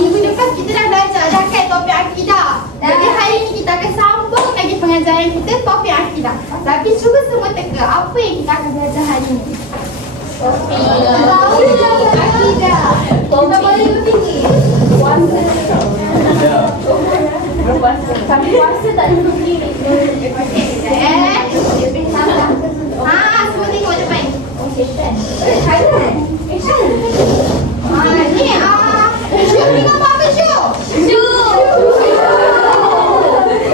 Minggu depan kita dah belajar dah kan topik akidah. Jadi hari ni kita akan sambung lagi pengajaran kita topik akidah. Tapi cuba semua teka apa yang kita akan belajar hari ni. Topik akidah. Kita boleh bertinggi. Puasa. Tapi puasa tak ada begini. Semua tengok depan. Action. Ni Syu tengok apa Syu? Syu.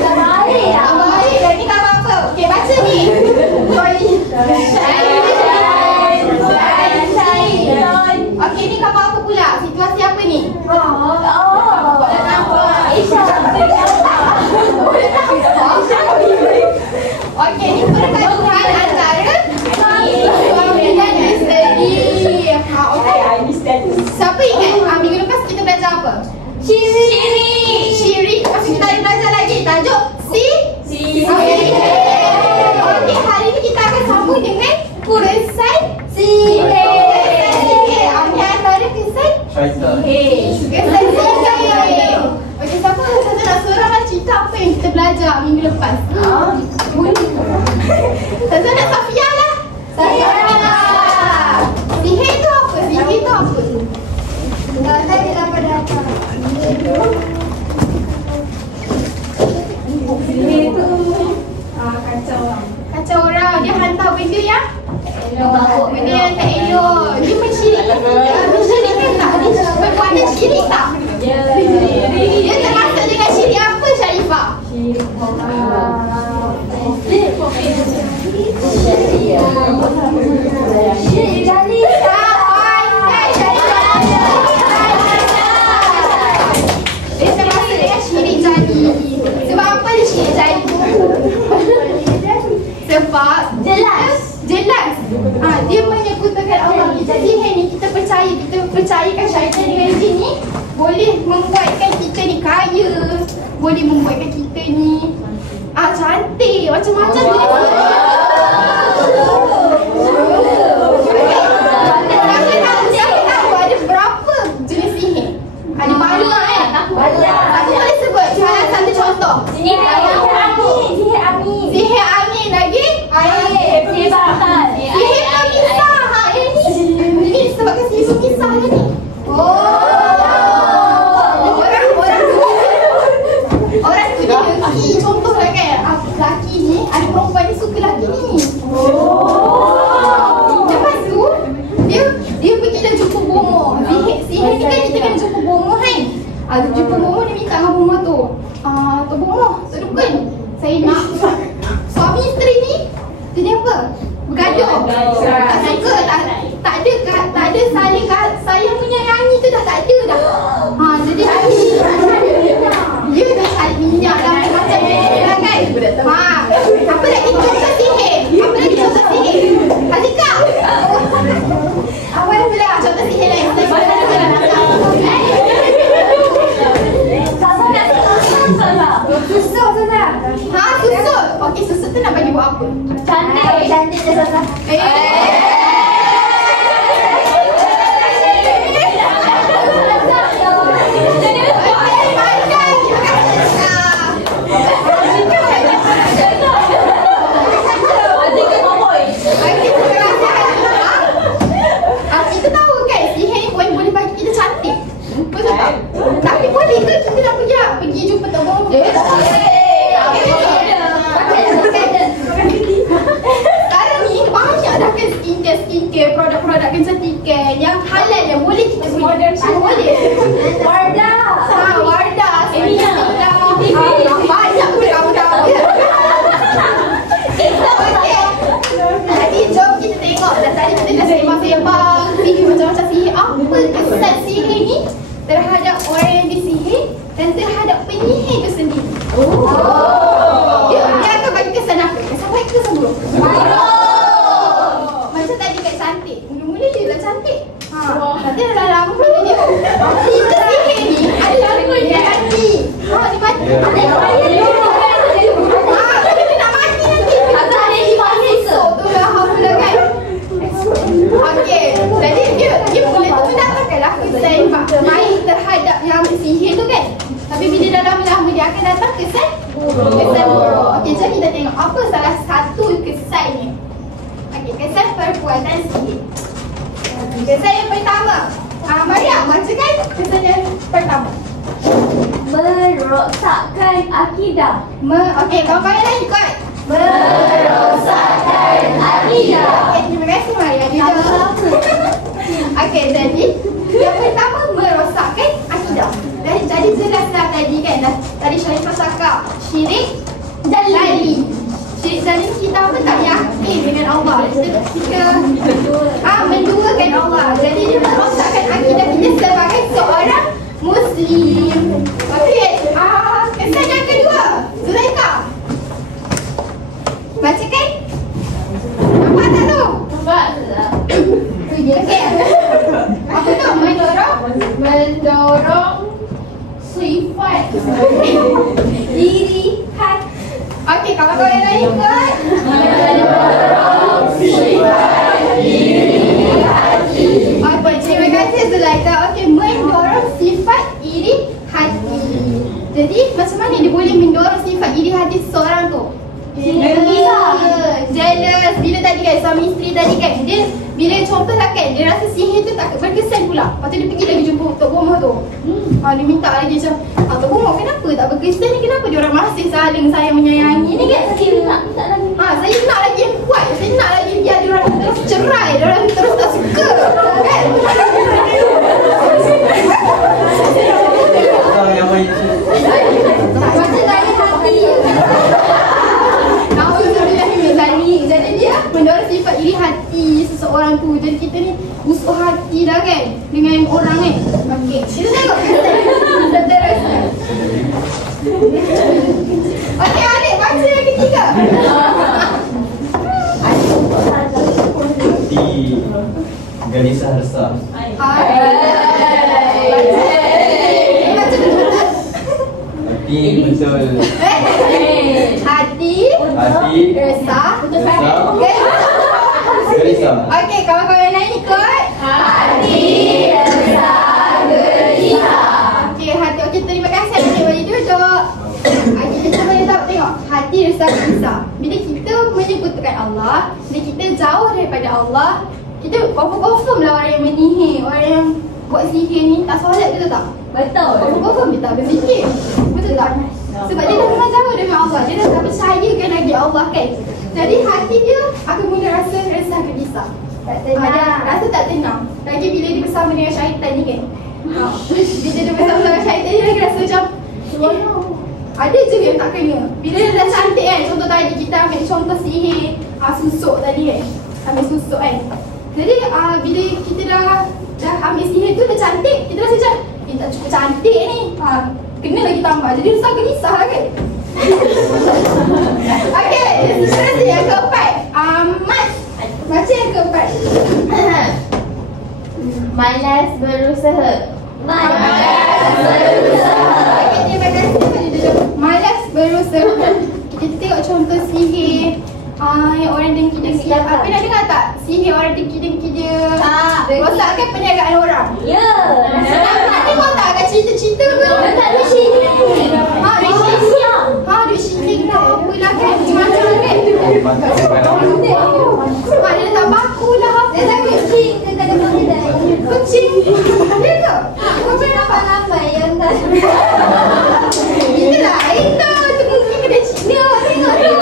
Baik. Ni gambar apa? Okey, baca ni. Okey, ni gambar apa pula? Situasi apa ni? Boleh nampak. Boleh nampak. Okey, ni perpaduan antara suami dan isteri. Siapa ingat minggu lepas kita belajar apa? Syirik. Kita ada belajar lagi tajuk sihir. Okey, hari ni kita akan sambung dengan kesan sihir. Antara kesan sihir. Okey, siapa nak seorang cerita apa yang kita belajar minggu lepas? Tazah nak Safia lah. Sihir tu apa? Saya dapat data. Sihir tu kacau orang. Dia hantar benda yang elok. Benda yang tak elok. Dia mensyirikkan tak? Dia berbuat syirik tak? Dia termasuk dengan syirik apa Syarifah? Syirik kali. Dia termasuk dengan syirik jadi. Sebab apa dia syirik jadi? Sebab jelas. Dia menyekutukan Allah. Kita sihir ni, kita percayakan syaitan dengan jin ni boleh membuatkan kita ni kaya, boleh membuatkan kita ni cantik, macam-macam ada berapa jenis sihir? Ada banyak kan? Aku boleh sebut salah satu contoh. Sihir angin lagi? Sihir pemisah. Ini sebabkan sihir pemisah ni. Orang tu dia contoh lah kan, lelaki ni ada perempuan ni suka lelaki ni. kecantikan, produk-produk kecantikan yang halal yang boleh kita punya. Boleh. Wardah. Wardah. Emilia. Banyak pun kamu tahu ya. Okey. Jadi jom kita tengok. Tadi kita dah sembang-sembang sihir macam-macam sihir. Apa kesan sihir ni terhadap orang yang disihir dan terhadap penyihir itu sendiri? Dia akan bagi kesan apa? Kesan baik ke kesan buruk? Macam tadi kat cantik. Mula-mula dia dah cantik. Nanti dah lama dia tengok. Kita sihir ni ada lama dia mati. Dia mati. Dia nak mati nanti. Ada yang dipanggil ke? Tu lah mula kan. Okey. Jadi dia mula tu mendapatkanlah kesan baik terhadap yang sihir tu kan. Tapi bila dah lama-lama dia akan datang kesan buruk. Okey, jom kita tengok apa salah satu kesannya. Okey, kesan perbuatan sihir. Kesan yang pertama. Maria, bacakan kesan yang pertama. Merosakkan akidah. Okey, kawan-kawan lain ikut. Merosakkan akidah. Okey, terima kasih Maria. Okey, jadi yang pertama merosakkan akidah. Dan jadi jelaslah tadi kan. Tadi Sharifah cakap syirik jalali. Syirik jalali kita apa tak yakin dengan Allah. Kita menduakan Allah. Jadi dia merosakkan akidah kita sebagai seorang Muslim. Okey, kesan yang kedua, Zulaika. Bacakan. Nampak tak tu? Nampak tak? Tu je. Okey. Apa tu? Mendorong sifat diri hati. Okey, kawan-kawan yang lain ikut. Mendorong sifat diri hati. Okey, terima kasih Zulaika. Okey, mendorong sifat iri hati. Jadi, macam mana dia boleh mendorong sifat iri hati seseorang tu? Jealous. Bila tadi kan suami isteri tadi kan, dia bila contohlah kan, dia rasa sihir tu tak berkesan pula. Lepas tu dia pergi lagi jumpa Tok Bomoh tu. Dia minta lagi macam, Tok Bomoh kenapa tak berkesan ni? Kenapa dia orang masih saling sayang menyayangi ni kan? Saya nak lagi. Saya nak lagi yang kuat. Saya nak lagi biar dia orang terus cerai, dia orang terus tak suka. Kan? Yang baik. Macam dari hati. Jadi dia mendorong sifat iri hati seseorang tu. Jadi kita ni busuk hati dah kan dengan orang kan. Okey, kita tengok seterusnya. Okey, adik baca yang ketiga. Di gelisah resah. Baca dulu. Hati betul. Hati Resah. gelisah. Okey, kawan-kawan yang lain ikut. Hati resah gelisah. Okey, hati. Okey, terima kasih adik bagi duduk. Okey, kita boleh tengok. Hati resah gelisah. Bila kita menyebutkan Allah, bila kita jauh daripada Allah, kita confirm lah orang yang menyihir, orang yang buat sihir ni tak solat, betul tak? Betul. Confirm dia tak berzikir. Betul tak? Sebab dia dah memang jauh dengan Allah. Dia dah tak percayakan lagi Allah kan. Jadi hati dia akan mula rasa resah gelisah. Tak tenang. Rasa tak tenang. Lagi bila dia bersama dengan syaitan ni kan. Bila dia bersama dengan syaitan ni, dia lagi rasa macam ada je yang tak kena. Bila dia dah cantik kan. Contoh tadi kita ambil contoh sihir susuk tadi kan. Ambil susuk kan. Jadi bila kita dah ambil sihir tu dah cantik, kita rasa macam tak cukup cantik ni. Kena lagi tambah. Jadi resah gelisah lah kan. Okey, seterusnya yang keempat. Mat, baca yang keempat. Malas berusaha. Okey, terima kasih. Malas berusaha. Kita tengok contoh sihir yang orang dengki-dengki. Pernah dengar tak sihir orang dengki-dengki dia rosakkan perniagaan orang? Ya. Nak tengok tak kat cerita-cerita tu? Tak ada sini. Duit shilling lah, apalah kan, macam-macam kan. Dia letak baku lah. Dia letak kucing ke kadang-kadang dia tak kucing. Dia ke? Kucing nampak-nampak yang tak. Itulah, itu mungkin kena Cina. Tengok tu.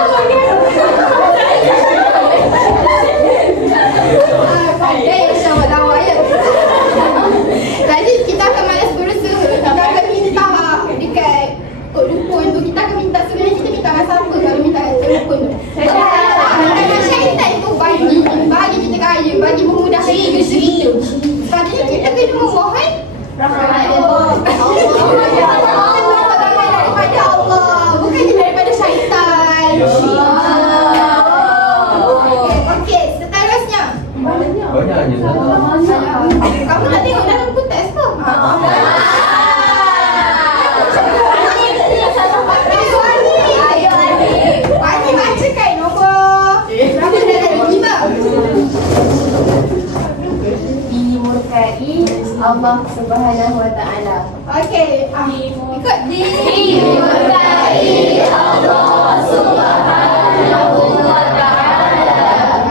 Banyak je satu. Kamu nak tengok dalam buku teks ke? Wani baca kan nombor berapa dah tadi? 5. Dimurkai Allah Subhanahu wa taala. Okey, ikut Dimurkai Allah Subhanahu wa taala.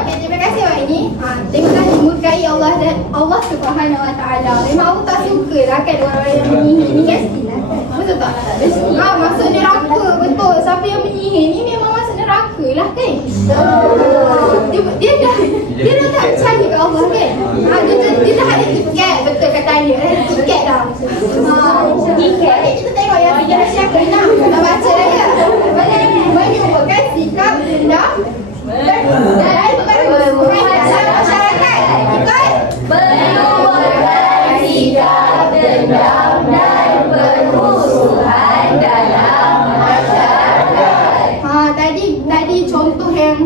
Okey, terima kasih Wani. Tengoklah dimurkai Allah dan Allah Subhanahu wa taala. Memang Allah tak suka lah kan orang-orang yang menyihir ni kan? Betul tak? Masuk neraka, betul. Siapa yang menyihir ni memang masuk neraka lah kan? Dia dah tak percaya ke Allah kan? Dia dah ada tiket, betul kata dia. Ada tiket dah. Tiket. Kita tengok yang tiket siapa nak. Kita baca dah ya. Menyuburkan sikap dendam dan bermusuhan masyarakat. Ikut. Menyuburkan sikap dendam dan permusuhan dalam masyarakat. Tadi contoh yang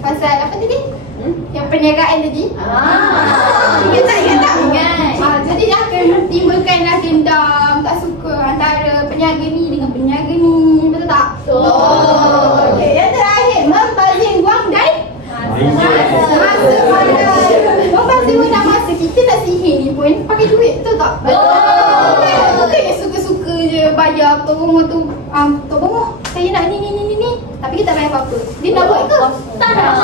pasal apa tadi? Yang perniagaan tadi. Ingat tak? Jadi dia akan timbulkan dendam, tak suka antara peniaga ni dengan peniaga ni. Betul tak? Okey, yang terakhir, membazir wang dan masa pandai. Membazir wang dan masa. Kita nak sihir ni pun pakai duit, betul tak? Betul yang suka-suka je bayar Tok Bongoh tu. Tok Bongoh, saya nak ni. Tapi kita tak bayar apa-apa. Dia nak buat ke? Tak nak.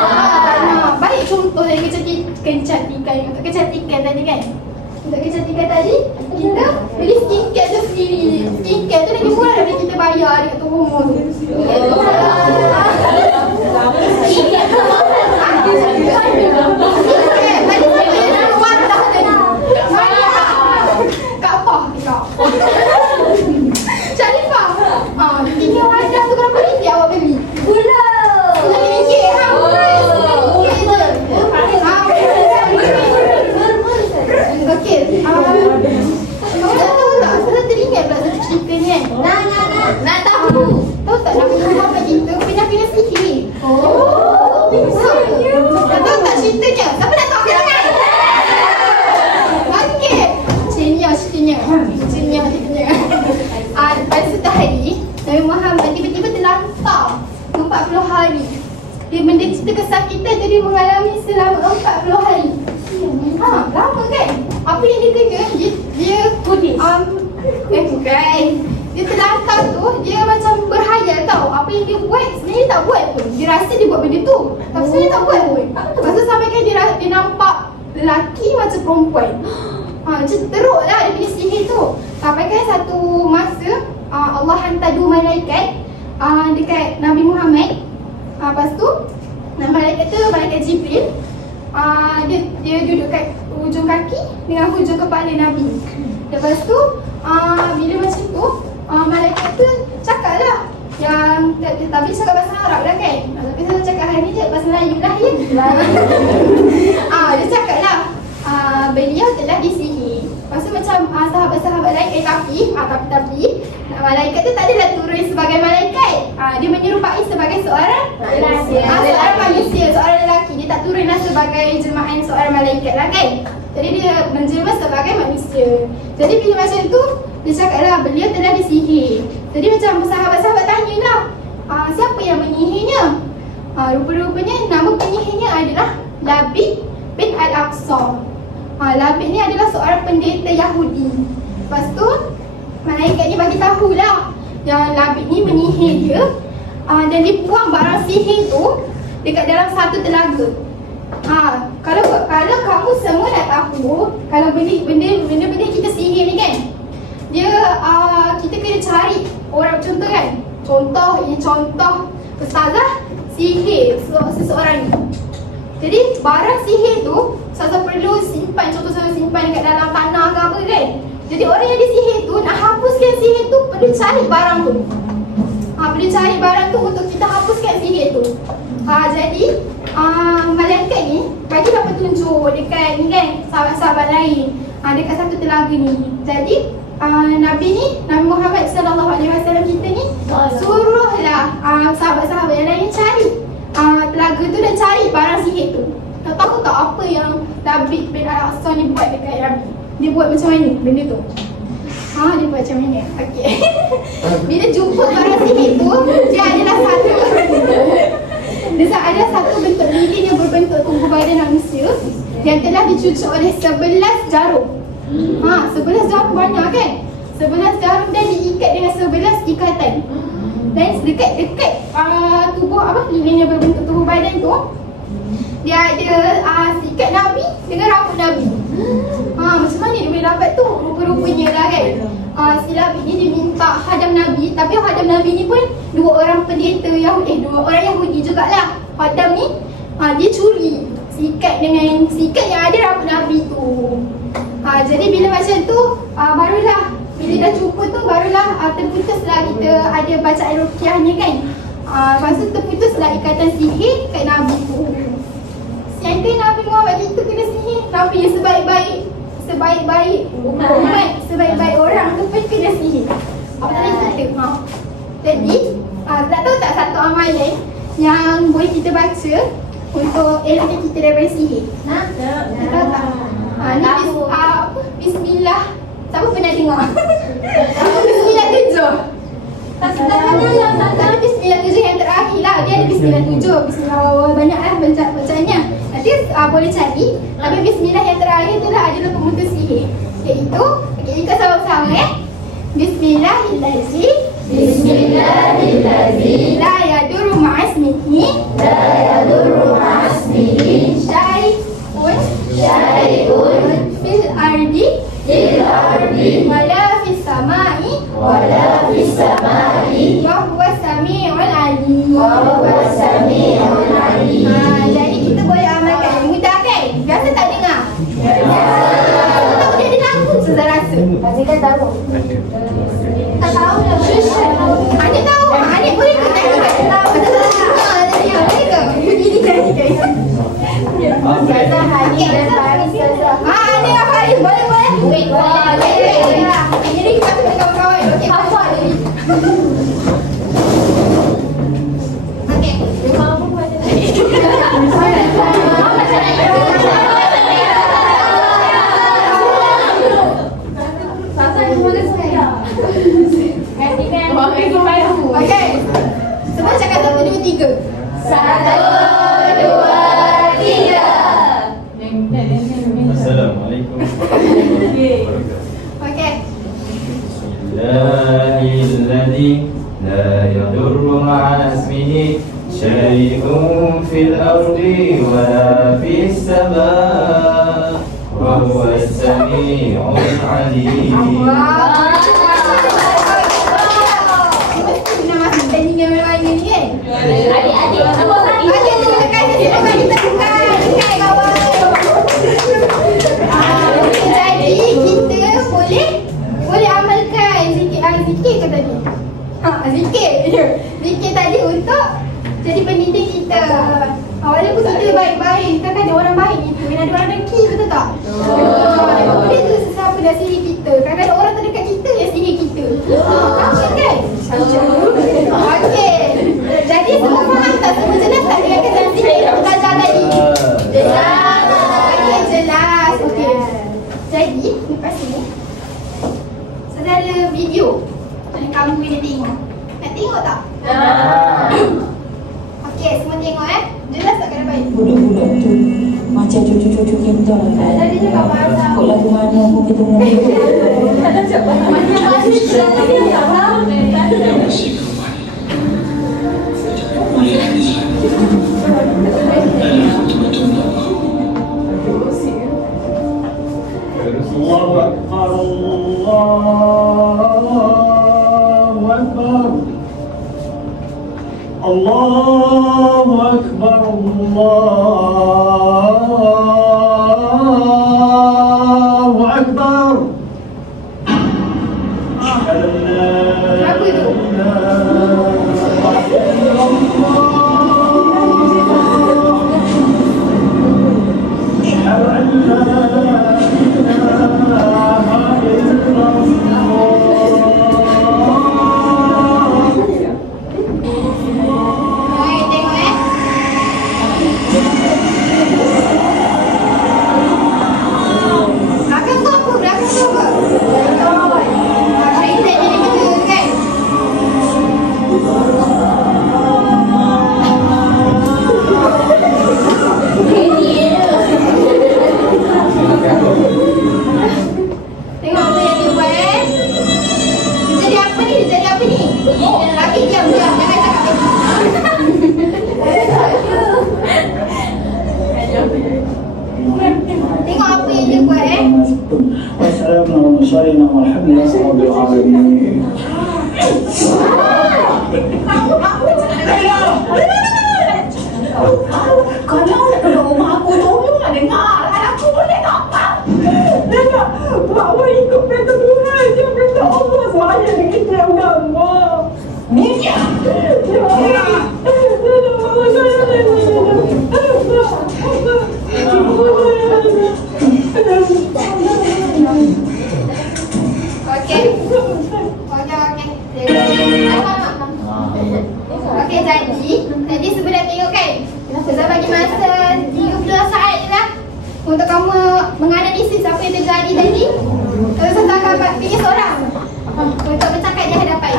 Baik contoh dari kecantikan. Untuk kecantikan tadi kan? Untuk kecantikan tadi, kita beli skincare tu sendiri. Skincare tu lagi murah daripada kita bayar dekat Tok Bongoh tu. Skincare tu tadi siapa yang nak wadah tadi? Kak Fah. Sharifah. Skincare wadah tu berapa ringgit awak beli? Okey. Kamu tak tahu tak? Saya teringat pula satu cerita ni kan? Nak tahu. Tahu tak Nabi Muhammad itu penyakit sihir? Nak tahu tak ceritanya? Siapa nak tahu kan? Okey. Ceritanya. Pada satu hari, Nabi Muhammad tiba-tiba terlantar 40 hari. Dia menderita kesakitan tu dia mengalami selama 40 hari. Lama kan? Apa yang dia kena? Dia bukan. Dia terlantar tu, dia macam berhayal tau. Apa yang dia buat, sebenarnya dia tak buat pun. Dia rasa dia buat benda tu, tapi sebenarnya tak buat pun. Lepas tu sampai kan dia nampak lelaki macam perempuan. Macam teruk lah dia punya sihir tu. Sampai kan satu masa Allah hantar 2 malaikat dekat Nabi Muhammad. Lepas tu malaikat tu, malaikat Jibril, dia duduk kat hujung kaki dengan hujung kepala Nabi. Lepas tu bila macam tu malaikat tu cakap lah yang tapi cakap bahasa Arab lah kan. Tapi saya cakap hari ni je bahasa Melayu lah ya. Dia cakap lah beliau telah disihir. Lepas tu macam sahabat-sahabat lain tapi malaikat tu tak adalah turun sebagai malaikat. Dia menyerupai sebagai seorang manusia, seorang lelaki. Dia tak turunlah sebagai jelmaan seorang malaikat lah kan. Jadi dia menjelma sebagai manusia. Jadi bila macam tu, dia cakap lah beliau telah disihir. Jadi macam sahabat-sahabat tanyalah, siapa yang menyihirnya? Rupa-rupanya nama penyihirnya adalah Labid bin Al-Aqsa. Labid ni adalah seorang pendeta Yahudi. Lepas tu malaikat ni bagi tahulah yang Labid ni menyihir dia, dan dia buang barang sihir tu dekat dalam satu telaga. Kalau kamu semua nak tahu, kalau benda kita sihir ni kan, dia kita kena cari orang. Contoh kan, contoh ustazah sihir seseorang ni. Jadi barang sihir tu ustazah perlu simpan, contoh saya simpan dekat dalam tanah ke apa kan. Jadi orang yang disihir tu nak hapuskan sihir tu perlu cari barang tu. Perlu cari barang tu untuk kita hapuskan sihir tu. Jadi malaikat ni bagi dapat tunjuk dekat ni kan sahabat-sahabat lain dekat satu telaga ni. Jadi Nabi Muhammad SAW kita ni suruhlah sahabat-sahabat yang lain cari telaga tu dan cari barang sihir tu. Tahu tak apa yang Nabi bin Al-Aqsa ni buat dekat Yamin? Dia buat macam mana benda tu? Dia buat macam mana? Okey. Bila jumpa orang sihir tu, dia adalah satu. Dia ada satu bentuk lilin yang berbentuk tubuh badan manusia yang telah dicucuk oleh 11 jarum. 11 jarum banyak kan? 11 jarum dan diikat dengan 11 ikatan. Dan dekat tubuh lilin yang berbentuk tubuh badan tu, dia ada sikat Nabi dengan rambut Nabi. Macam mana dia boleh dapat tu? Rupa-rupanya lah kan. Si Nabi ni dia minta hadam Nabi, tapi hadam Nabi ni pun dua orang pendeta Yahudi, dua orang Yahudi jugalah. Hadam ni dia curi sikat yang ada rambut Nabi tu. Jadi bila macam tu barulah bila dah jumpa tu barulah terputuslah kita ada bacaan ruqyah ni kan. Lepas tu terputuslah ikatan sihir kat Nabi tu. Siapa Nabi Muhammad itu kena sihir? Nabi yang sebaik-baik umat, sebaik-baik orang tu pun kena sihir. Apa tadi kita? Jadi tak tahu tak satu amalan yang boleh kita baca untuk elakkan kita daripada sihir? Kita tahu tak? Ni Bismillah. Siapa pernah dengar? Bismillah 7. Tapi Bismillah 7 yang terakhir lah. Dia ada Bismillah 7, Bismillah banyak lah bacaannya. Nanti boleh cari. Tapi Bismillah yang terakhir tu lah adalah pemutus sihir. Iaitu, kita sama-sama Bismillahirrahmanirrahim. Bismillahirrahmanirrahim. La yadurru ma'asmihi syai'un fil ardi wala fis samai wa huwa sami'ul alim. Jadi kita boleh amalkan. Mudah kan? Biasa tak dengar? Tahu dia ada lampu tu saya rasa. Azikan tahu. Tak tahu lah. Adik tahu? Adik boleh ke tak dengar? Boleh ke? Begini kan? Ustazah Hanis dan Faris Ustazah. Adik dan Faris boleh? Boleh. Jadi kita kena kawan-kawan. Okey, apa tadi? Okey. Memang apa buat tadi? Okey. Semua cakap 1, 2, 3. 1, 2, 3. Assalamualaikum warahmatullahi wabarakatuh. Okey. Bismillahilladzi la yadurru ma'a ismihi syai'un fil ardi wa la fis sama' wa huwa as-sami'ul 'alim. Adik-adik semua tadi. Jadi kita boleh amalkan zikir ke tadi? Zikir tadi untuk jadi pendidik kita. Walaupun kita baik-baik, kita kan ada orang baik gitu, ada orang dengki, betul tak? Dia tu sesiapa dah sihir kita. Kadang ada orang terdekat kita yang sihir kita. Macam kan? Okey. Jadi semua faham tak? Semua jelas tak dengan kesan sihir yang kita belajar tadi? Jelas. Okey, jelas. Okey. Jadi, lepas ni saya ada video yang kamu boleh tengok. Nak tengok tak? Okey, semua tengok Jelas tak kena baik? Budak-budak tu macam cucu-cucu kita. Tadi cakap bahasa. Kok lagu mana pun kita nak Allahu Akbar, Allahu Akbar, Allahu Akbar, Allahu Akbar. Berapa tu? المرسلين والحمد لله رب العالمين. Kalau rumah aku dulu nak dengar, aku boleh dapat. Dengar, Mak Wan ikut perintah Tuhan. Dia perintah Allah semuanya dengan dia agama. Ni Okey, jadi sebelum tengok kan, saya bagi masa 30 saat je lah untuk kamu menganalisis apa yang terjadi tadi. Terus saya akan pilih seorang untuk bercakap di hadapan.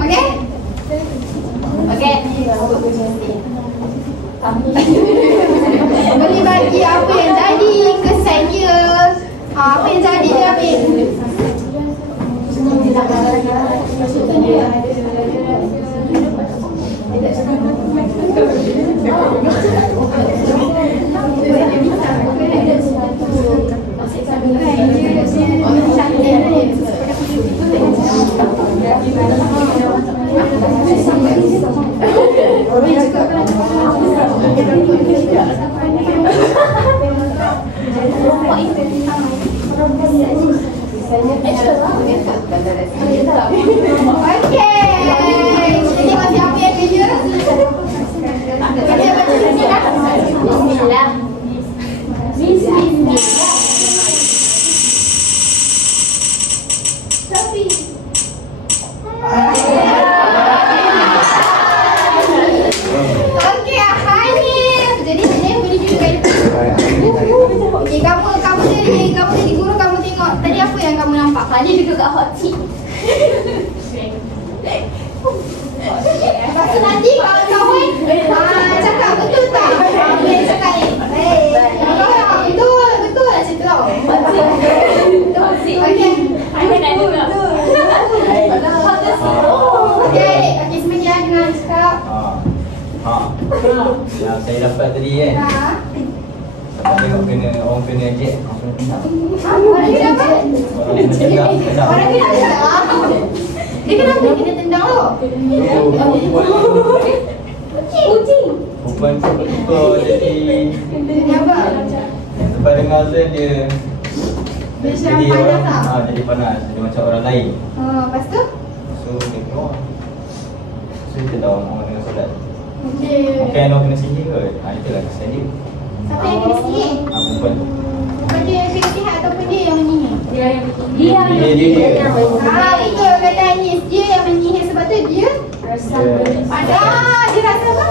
Okey? Okey. Boleh bagi apa yang jadi, kesan dia, apa yang jadi dia ambil. Tadi duduk kat hot seat. Lepas tu nanti kawan-kawan cakap betul tak? Boleh cakap ni. Betul, betul lah cerita tau. Okey. Aku nak juga. Okey, sebenarnya dengan cakap. Yang saya dapat tadi kan. Saya tengok orang kena ejek. Orang kena apa? Orang kena tendang. Orang kena tendang? Dia kenapa kena tendang tu? Kucing. Perempuan suka jadi apa? Lepas dengar azan dia Jadi panas tak? Jadi panas. Jadi macam orang lain. Lepas tu? So dia keluar. So kita dah orang dengan solat. Okey. Mungkin orang kena sihir ke? Itulah kesan dia. Siapa yang kena sihir? Perempuan tu. Bukan dia yang kena sihir ataupun dia yang menyihir? Dia. Itu kata Anis. Dia yang menyihir sebab tu dia rasa dia rasa apa?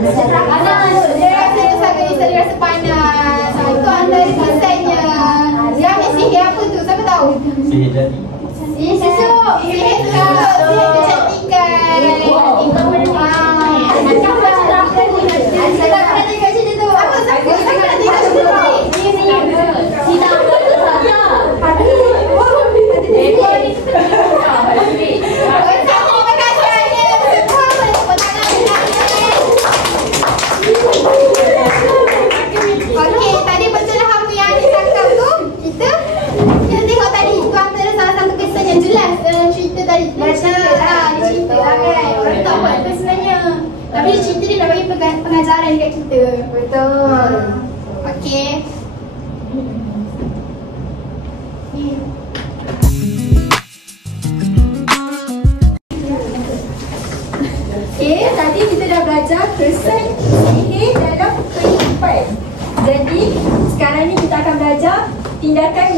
Panas. Dia rasa gelisah, dia rasa panas. Itu antara kesannya. Dia ambil sihir apa tu? Siapa tahu? Sihir jadi. Sihir susuk. Sihir susuk. Sihir kecantikan. Saya tak pernah tengok cerita tu. Apa? Siapa nak tengok cerita tu? Tidak betul saja. Hati. Terima kasih Anya. Okey, tadi betul lah apa yang Anya cakap tu. Kita tengok tadi. Itu antara salah satu kesan yang jelas dalam cerita tadi. Dia cerita lah kan. Orang tak buat apa sebenarnya. Tapi dia cerita dia dah bagi pengajaran dekat kita. Betul. Okey. Okey, tadi kita dah belajar kesan sihir dalam kehidupan. Jadi, sekarang ni kita akan belajar tindakan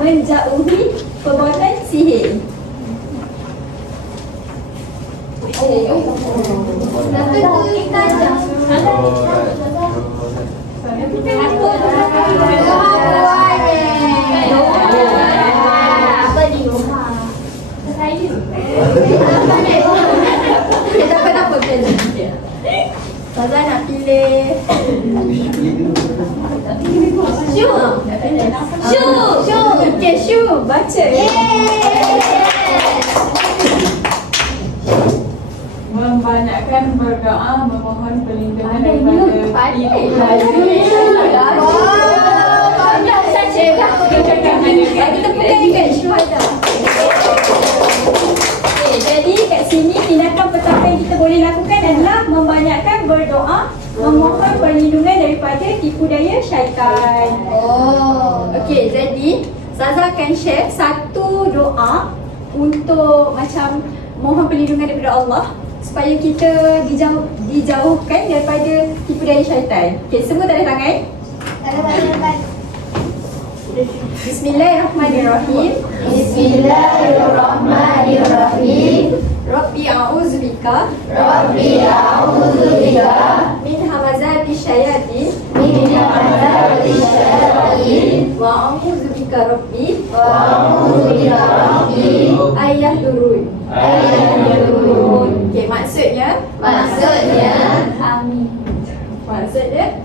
menjauhi perbuatan sihir. Satu, dua, tiga, apa ni? Kenapa pilih? Ustazah nak pilih Syu. Okay, Syu. Baca. Membanyakkan berdoa memohon perlindungan daripada ibu Banyak saja. Kita syaitan. Okey, jadi Ustazah akan share satu doa untuk macam mohon perlindungan daripada Allah supaya kita dijauhkan daripada tipu daya syaitan. Okey, semua tanda tangan. Bismillahirrahmanirrahim. Bismillahirrahmanirrahim. Rabbi a'udzubika min hamazati syayatin wa a'udzubika rabbi ayyahdurun. Okey, maksudnya amin. Maksudnya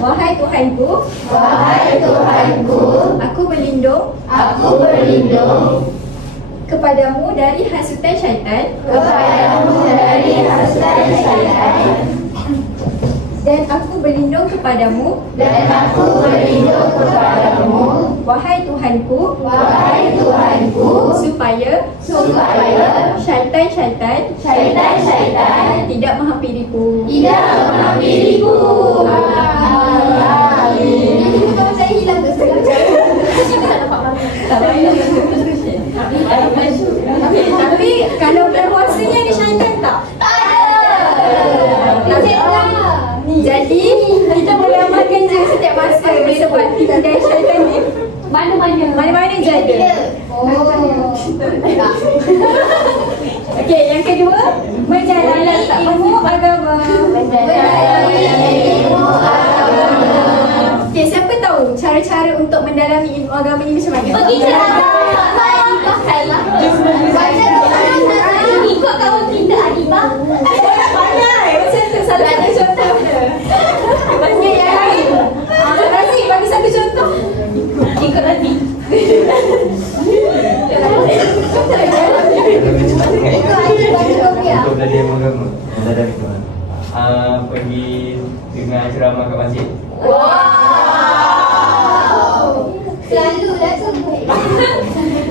wahai Tuhanku, aku berlindung kepadamu dari hasutan syaitan, dan aku berlindung kepadamu, wahai Tuhanku, supaya syaitan tidak menghampiriku. Saya hilang tu. Okay, tapi kalau bulan puasanya ada syaitan tak? Tak ada. Jadi kita boleh amalkan je setiap masa sebab tipu daya syaitan ni mana-mana je ada. Okey, yang kedua, menjalani ilmu agama. Okey, siapa tahu cara-cara untuk mendalami ilmu agama ni macam mana? Pergi ikut kawan kita Adibah. Pandai, macam tu salah satu contoh dia. Bagi yang lain. Razik bagi satu contoh. Ikut nanti. Untuk belajar agama. Pergi dengar ceramah kat masjid. Selalulah tu.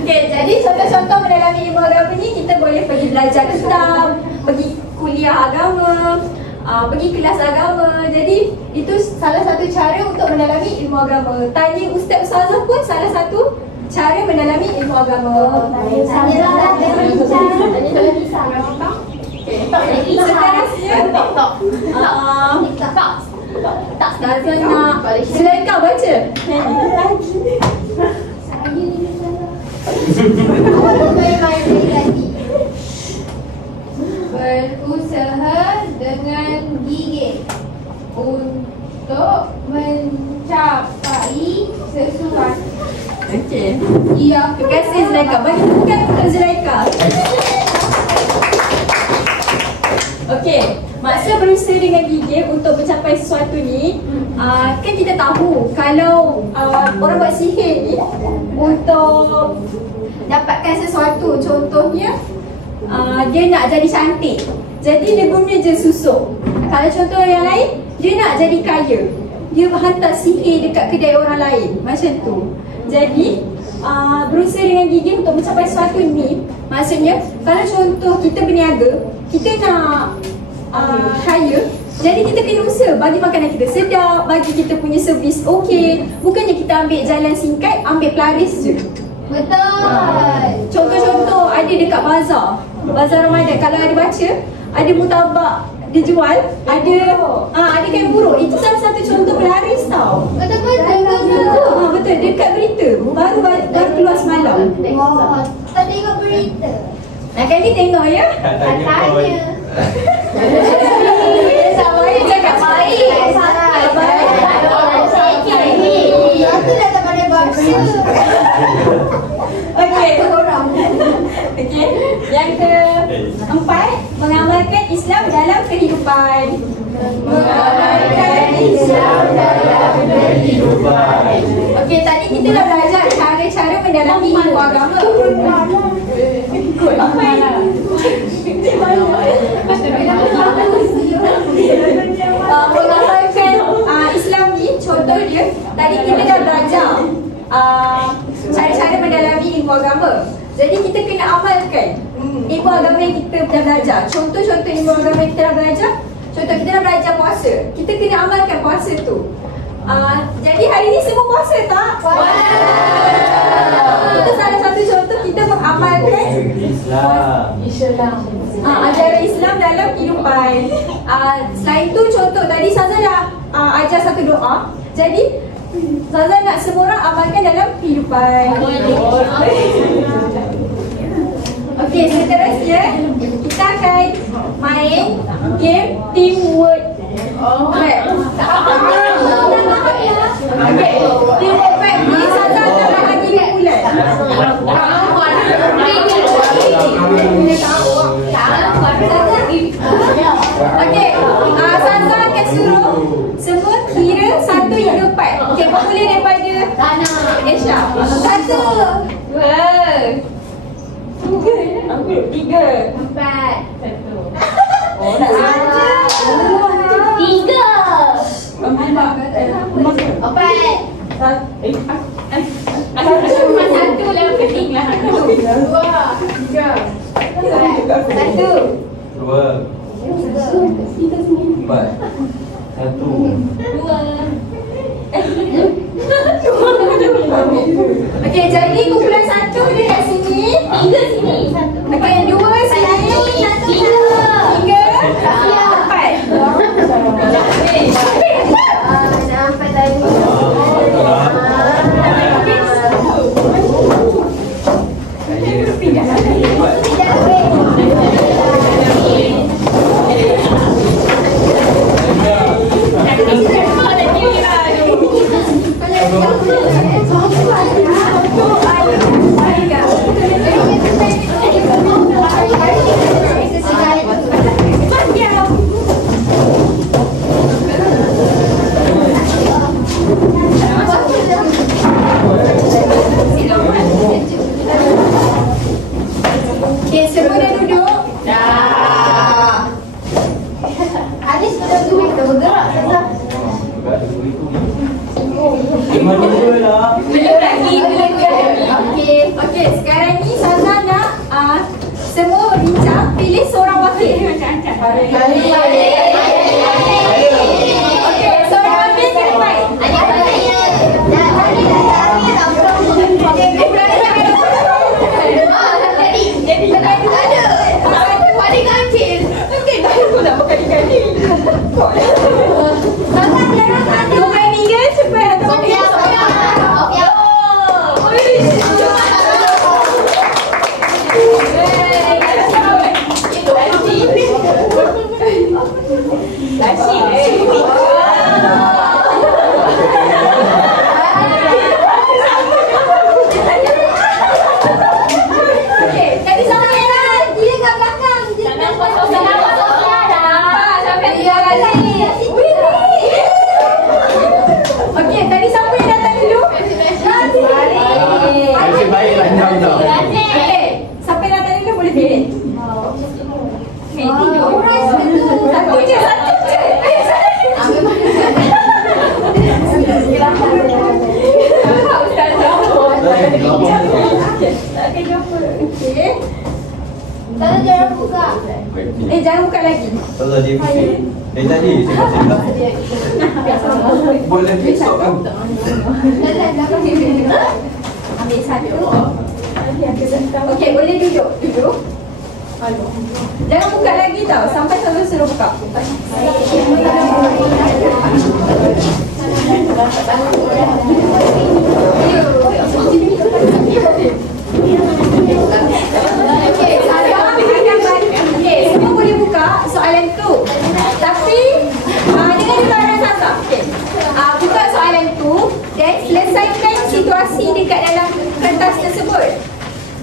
Okey, jadi contoh-contoh mendalami ilmu agama ni kita boleh pergi belajar kitab, pergi kuliah agama, pergi kelas agama. Jadi itu salah satu cara untuk mendalami ilmu agama. Tanya ustaz ustazah pun salah satu cara mendalami ilmu agama. Seterusnya Ustazah nak Zulaikha baca. Berusaha dengan gigih untuk mencapai sesuatu. Okey. Ia Terima kasih Zulaikha. Bagi tepukan untuk Zulaikha. Okey, maksud berusaha dengan gigih untuk mencapai sesuatu ni, kan kita tahu kalau orang buat sihir ni untuk dapatkan sesuatu, contohnya dia nak jadi cantik, jadi dia guna je susuk. Kalau contoh yang lain, dia nak jadi kaya, dia hantar sihir dekat kedai orang lain, macam tu. Jadi berusaha dengan gigih untuk mencapai sesuatu ni, maksudnya kalau contoh kita berniaga, kita nak kaya, jadi kita kena usaha bagi makanan kita sedap, bagi kita punya servis okey. Bukannya kita ambil jalan singkat, ambil pelaris je. betul. Contoh-contoh ada dekat bazar Ramadan, kalau ada baca, ada mutabak dijual, ada kain buruk. Itu salah satu contoh pelaris tau. Betul. Betul, dekat berita baru keluar semalam. Tak tengok berita. Nak kali tengok ya. Tanya. Tak baik cakap baik. Tak baik. Aku dah tak pandai baca. Okey. Okey. Yang keempat, mengamalkan Islam dalam kehidupan. Okey, tadi kita dah belajar cara-cara mendalami ilmu agama. Mengamalkan Islam ni, contoh dia, tadi kita dah belajar cara-cara mendalami ilmu agama. Jadi kita kena amalkan ilmu agama yang kita dah belajar. Contoh-contoh ilmu agama yang kita dah belajar, contoh kita dah belajar puasa, kita kena amalkan puasa tu. Jadi hari ni semua puasa tak? Itu salah satu contoh kita mengamalkan Islam. ajaran Islam dalam kehidupan. Selain tu contoh tadi Saza dah ajar satu doa. Jadi Saza nak semua orang amalkan dalam kehidupan. Okey, seterusnya kita akan main game teamwork. Okey, teamwork back ni Saza akan bagi bulan. Okey, Saza akan suruh semua kira 1 hingga 4. Okey, bermula daripada Esha. 1, 2, 3, 4. Oh, nak saja. 3, Okey, jadi kumpulan 1 dia kat sini, 3 sini. Okey, yang 2 sini, 3, 4. Sampai tadi. Okey, semua dah duduk? Anis sudah bergerak Saza. Belum lagi. Okey, sekarang ni Saza nak semua berbincang, pilih seorang wakil. Okey, seorang wakil ke depan. Jangan buka. Jangan buka lagi. Kalau dia tadi boleh besok kan? Ambil satu. Okey, boleh duduk. Jangan buka lagi tau, sampai Saza suruh buka. Okey, semua boleh buka soalan tu. Tapi dengan dibaran Saza. Okey. Buka soalan tu dan selesaikan situasi dekat dalam kertas tersebut.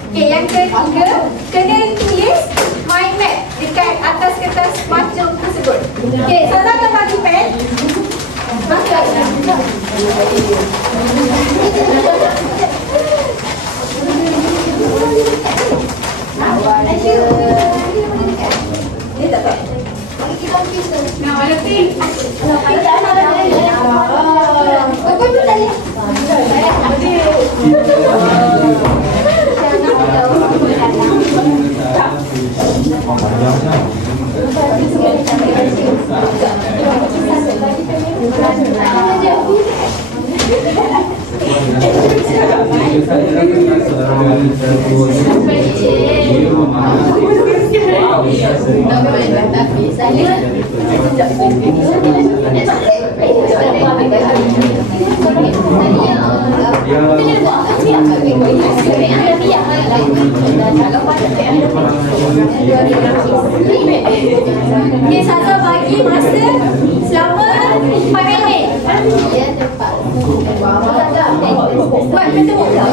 Okey, yang ketiga, kena tulis mind map dekat atas kertas macam tersebut. Okey, Saza akan bagi pen. Masa. Dia tak tahu. Nak mana pink? Apa tu tadi? Tapi saya Okay, Saza bagi masa selama 5 minit. Buat kata buka.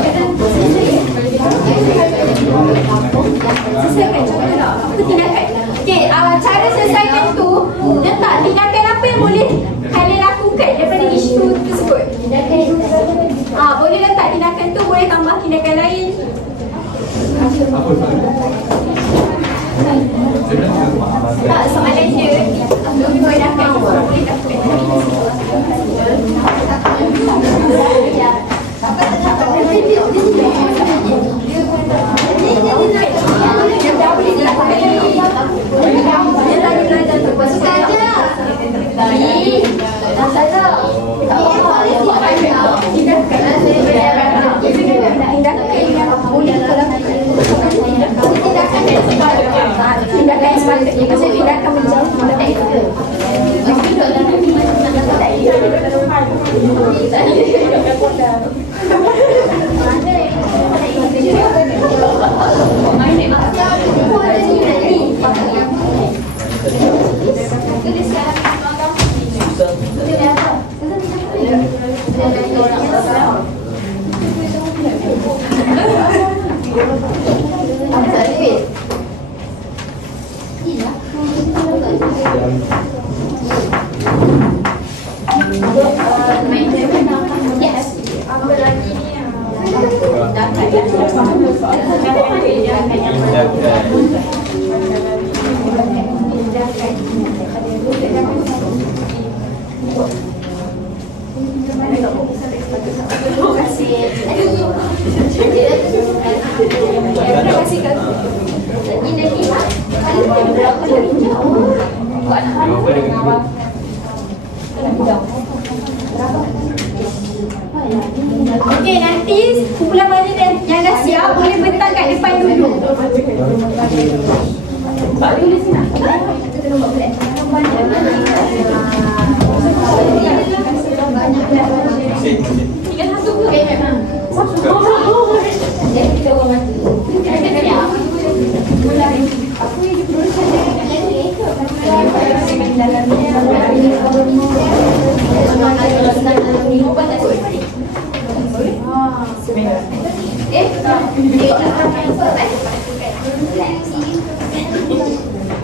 Selesaikan contohlah. Apa tindakan? Okay, cara selesaikan tu, letak tindakan apa yang boleh kalian lakukan daripada isu tersebut. Boleh letak tindakan tu, boleh tambah tindakan lain. Tak, soalan dia tindakan tu boleh lakukan. Tindakan yang sepatutnya, maksudnya tindakan menjauh tindakan itu. Okey, nanti kumpulan mana yang dah siap boleh bentang kat depan dulu. Tinggal satu ke? Okey, memang. Jadi kita orang mati.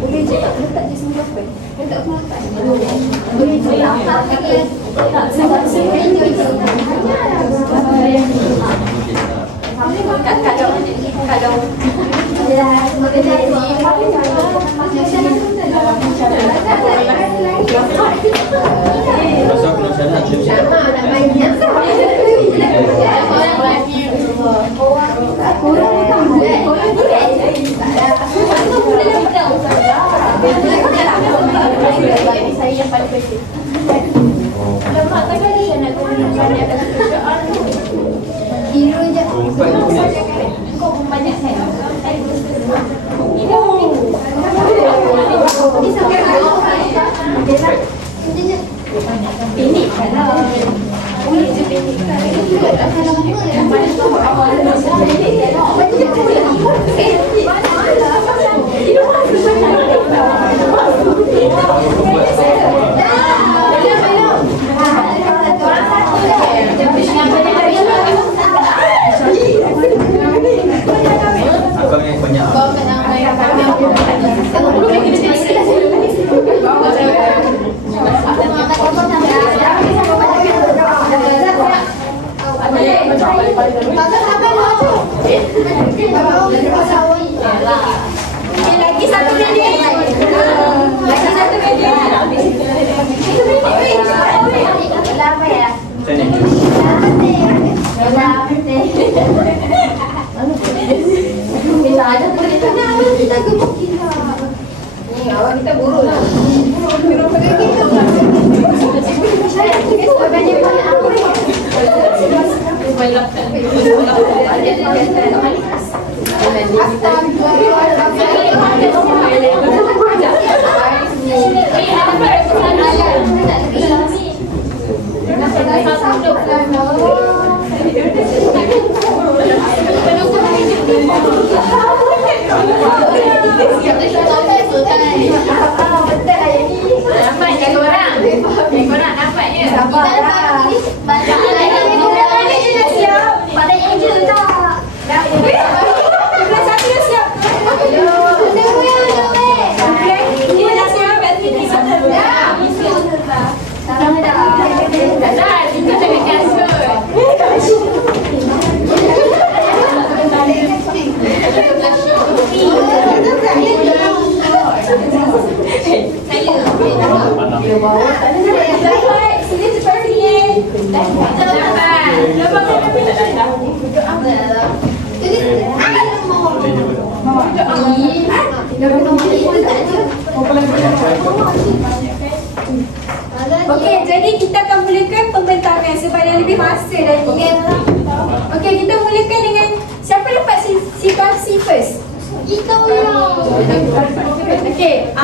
Boleh je tak letak je semua apa? Letak semua apa? Boleh je tak sebab saya yang paling penting. Lemak tak kali saya nak banyak kerjaan. Hero je. Kau banyak saya. Ini sampai ini kalau boleh je pendek kan. Kalau yang paling awal pendek dia. Lagi satu minit. Lagi satu minit. Lama ya? Bila ada boleh tanya kita gemuk kita. Ni awak kita buruk lah. Buruk pakai kita. Okey, jadi kita akan mulakan pembentangan sebab dah lebih masa dah ni. Okey, kita mulakan dengan siapa dapat situasi first? Kita ulang. Okey,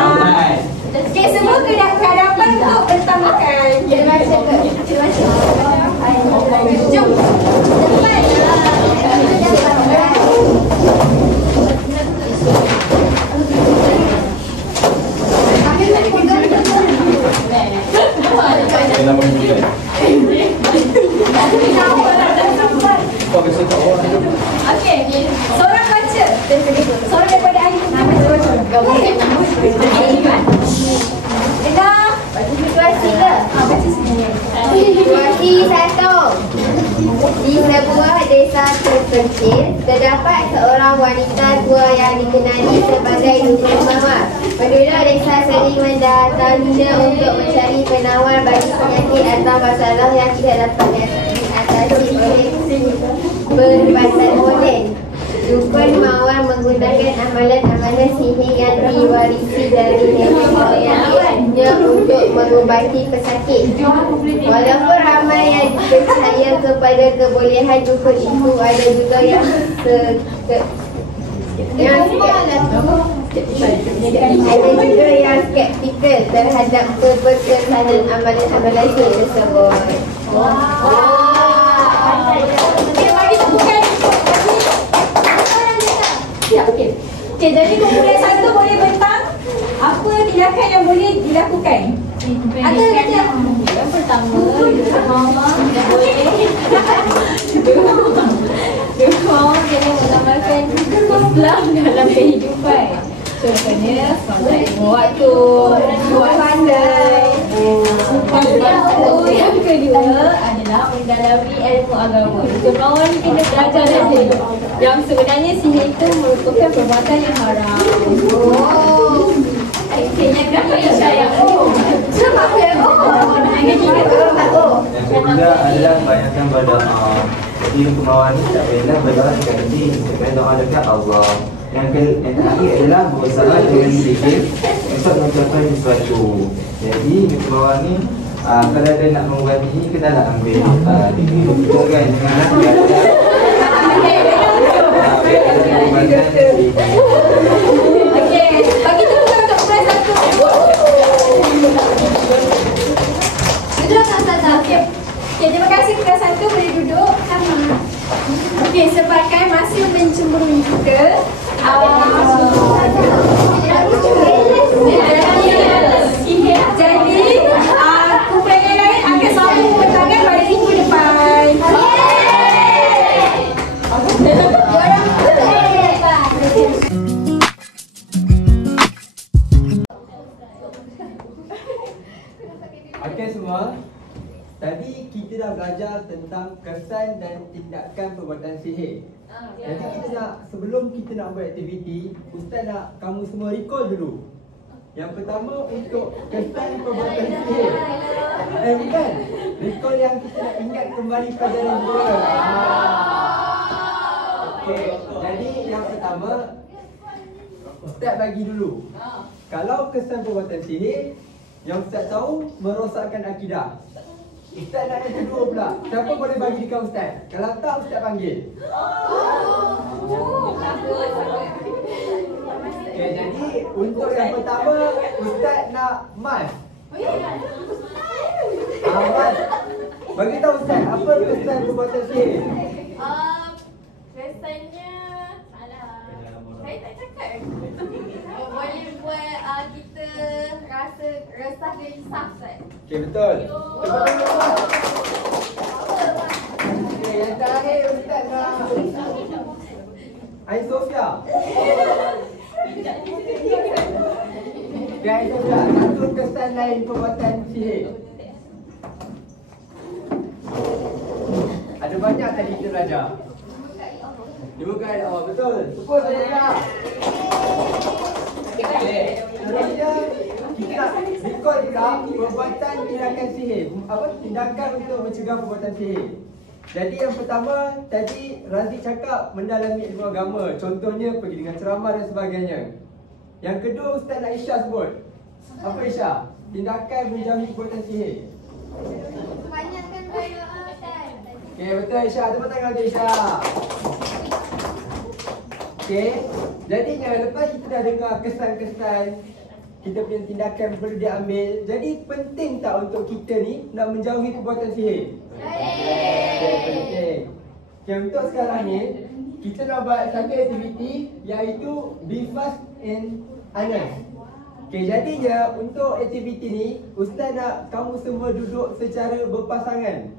okey, semua kehadapan untuk pertamakan. Jom. Okey, seorang baca. Seorang daripada ahli nama baca. Dah. Situasi ke? Baca sini. Situasi 1. Di sebuah desa terpencil, terdapat seorang wanita tua yang dikenali sebagai dukun mawar. Penduduk desa sering mendatanginya untuk mencari penawar bagi penyakit atau masalah yang tidak dapat diatasi oleh perubatan moden. Dukun mawar menggunakan amalan-amalan sihir yang diwarisi dari nenek moyangnya untuk mengubati pesakit. Walaupun ramai yang percaya kepada kebolehan dukun itu, ada juga yang skeptikal terhadap keberkesanan amalan-amalan sihir tersebut. Okey, jadi kumpulan satu boleh bentang apa tindakan yang boleh dilakukan? Ada yang pertama, mama boleh demam kena mengamalkan Islam dalam kehidupan. Contohnya solat waktu, buat pandai. Yang kedua adalah mendalami ilmu agama. Kemauan kena belajar saja. Yang sebenarnya sihir itu merupakan perbuatan yang haram. Yang ketiga adalah banyakkan berdoa. Jadi kemauan ni tak payahlah berdoa sekali, sekali doa dekat Allah. Yang terakhir adalah berusaha dengan sedikit untuk mencapai sesuatu. Jadi kemauan ni kalau ada nak mengubati, kita nak ambil kita kan janganlah okey, bagi tepuk tangan untuk kelas satu. Duduk tak? Okey, terima kasih kelas satu, boleh duduk. Okey, sebabkan masih mencemburui juga. Jadi, kumpulan yang lain akan sambung pertangan pada minggu depan. Okey semua. Tadi kita dah belajar tentang kesan dan tindakan perbuatan sihir. Jadi kita nak, sebelum kita nak buat aktiviti, Ustaz nak kamu semua recall dulu. Yang pertama untuk kesan perbuatan sihir. Bukan. Recall yang kita nak ingat kembali pelajaran dua. Okey. Jadi yang pertama Ustaz bagi dulu. Kalau kesan perbuatan sihir, yang Ustaz tahu merosakkan akidah. Ustaz nak yang kedua pula. Siapa boleh bagi dekat Ustaz? Kalau tak, Ustaz panggil. Okay, jadi untuk yang pertama, Ustaz nak mas. Mas. Bagi tahu Ustaz, apa kesan perbuatan sihir? Rasanya salah. Saya tak cakap. Boleh buat kita rasa resah dan risau, Ustaz. Okey, betul. Okey, yang terakhir Ustaz nak Ain Sofia. Guys, Sofia, satu kesan lain perbuatan sihir. Ada banyak tadi kita belajar. Dibuka Allah, betul. Tepuk saya. Okey, seterusnya kita nak recall pula perbuatan tindakan sihir. Tindakan untuk mencegah perbuatan sihir. Jadi yang pertama, tadi Razik cakap mendalami ilmu agama. Contohnya pergi dengan ceramah dan sebagainya. Yang kedua, Ustaz nak Isya sebut. Apa Isya? Tindakan menjauhi perbuatan sihir. Banyakkan berdoa, Ustaz. Okey, betul Isya. Tepuk tangan untuk Isya. Okey, jadinya lepas kita dah dengar kesan-kesan kita punya tindakan perlu diambil, jadi penting tak untuk kita ni nak menjauhi perbuatan sihir? Okey, penting. Okey, untuk sekarang ni kita nak buat satu aktiviti iaitu be fast and honest. Okey, jadinya untuk aktiviti ni Ustaz nak kamu semua duduk secara berpasangan.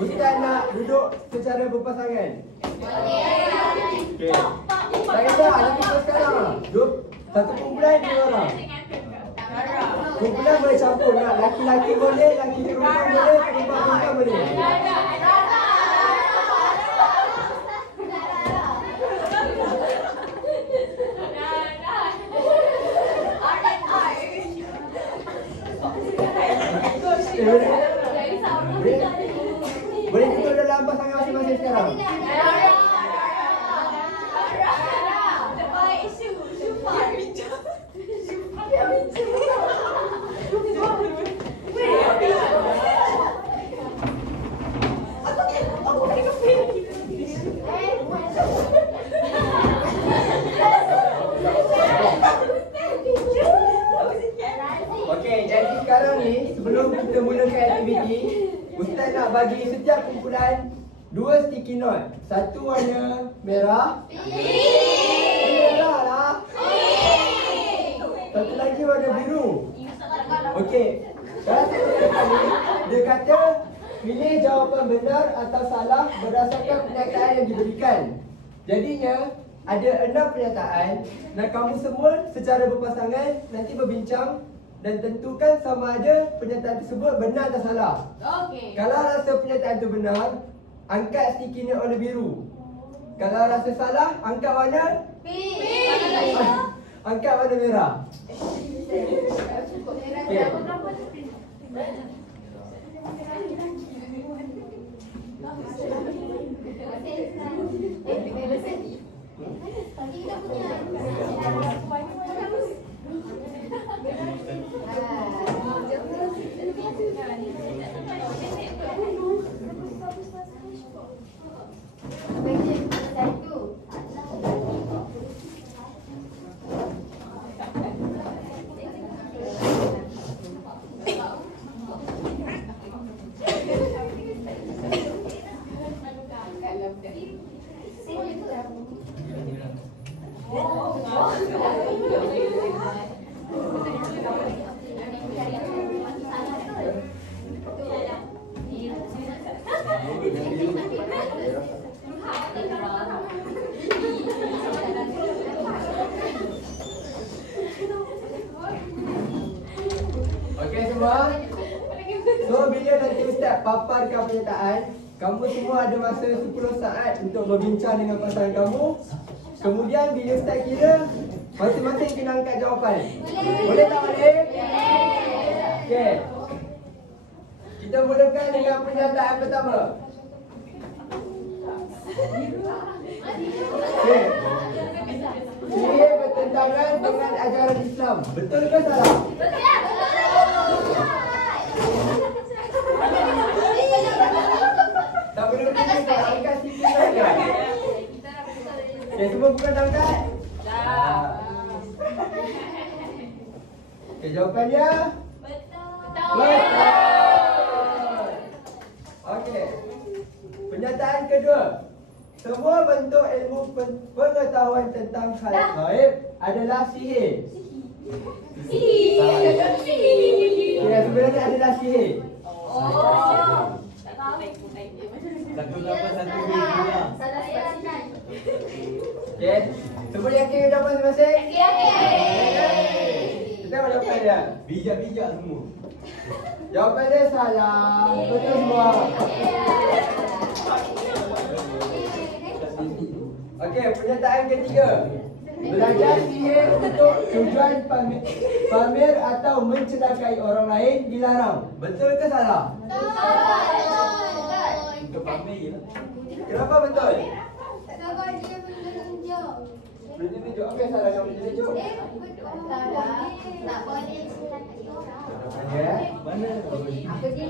Ustaz nak duduk secara berpasangan. Okey. Tak kisah, nanti terus sekarang. Satu kumpulan dua orang. Kumpulan boleh campur nak. Laki-laki boleh, laki perempuan boleh, perempuan boleh. Boleh duduk dalam pasangan masing-masing sekarang. Okey, jadi sekarang ni sebelum kita mulakan aktiviti, Ustaz nak bagi setiap kumpulan 2 sticky note. Satu warna merah. Merah lah. Satu lagi warna biru. Okey. Sekarang dia kata pilih jawapan benar atau salah berdasarkan pernyataan yang diberikan. Jadinya ada 6 pernyataan dan kamu semua secara berpasangan nanti berbincang dan tentukan sama ada pernyataan tersebut benar atau salah. Okey. Kalau rasa pernyataan itu benar, angkat sticky note warna biru. Kalau rasa salah, angkat warna Pink. angkat warna merah. Okay. Okey semua. So bila nanti Ustaz paparkan pernyataan, kamu semua ada masa 10 saat untuk berbincang dengan pasangan kamu. Kemudian bila Ustaz kira, masing-masing kena angkat jawapan. Boleh tak boleh? Okey. Kita mulakan dengan pernyataan pertama. Okey. Sihir bertentangan dengan ajaran Islam. Betul ke salah? Tak boleh berkata angkat sikit saja. Okey, semua bukan angkat? Dah. jawapannya betul. Okey. Pernyataan kedua. Semua bentuk ilmu pengetahuan tentang hal gaib adalah sihir. Ya, sebenarnya adalah sihir. Satu dapat satu bila. Okey. Semua yakin jawapan masing-masing? Kita mau jawapan dia. Bijak-bijak semua. Jawapan dia salah. Betul semua. Okey, pernyataan ketiga. Belajar sihir untuk tujuan pamer atau mencelakai orang lain dilarang. Betul ke salah? Untuk pamer je lah. Kenapa betul? Sebab dia menunjuk. Boleh tunjuk apa yang salah kamu tunjuk? Tak boleh celakai orang. Ya. Mana? Apa dia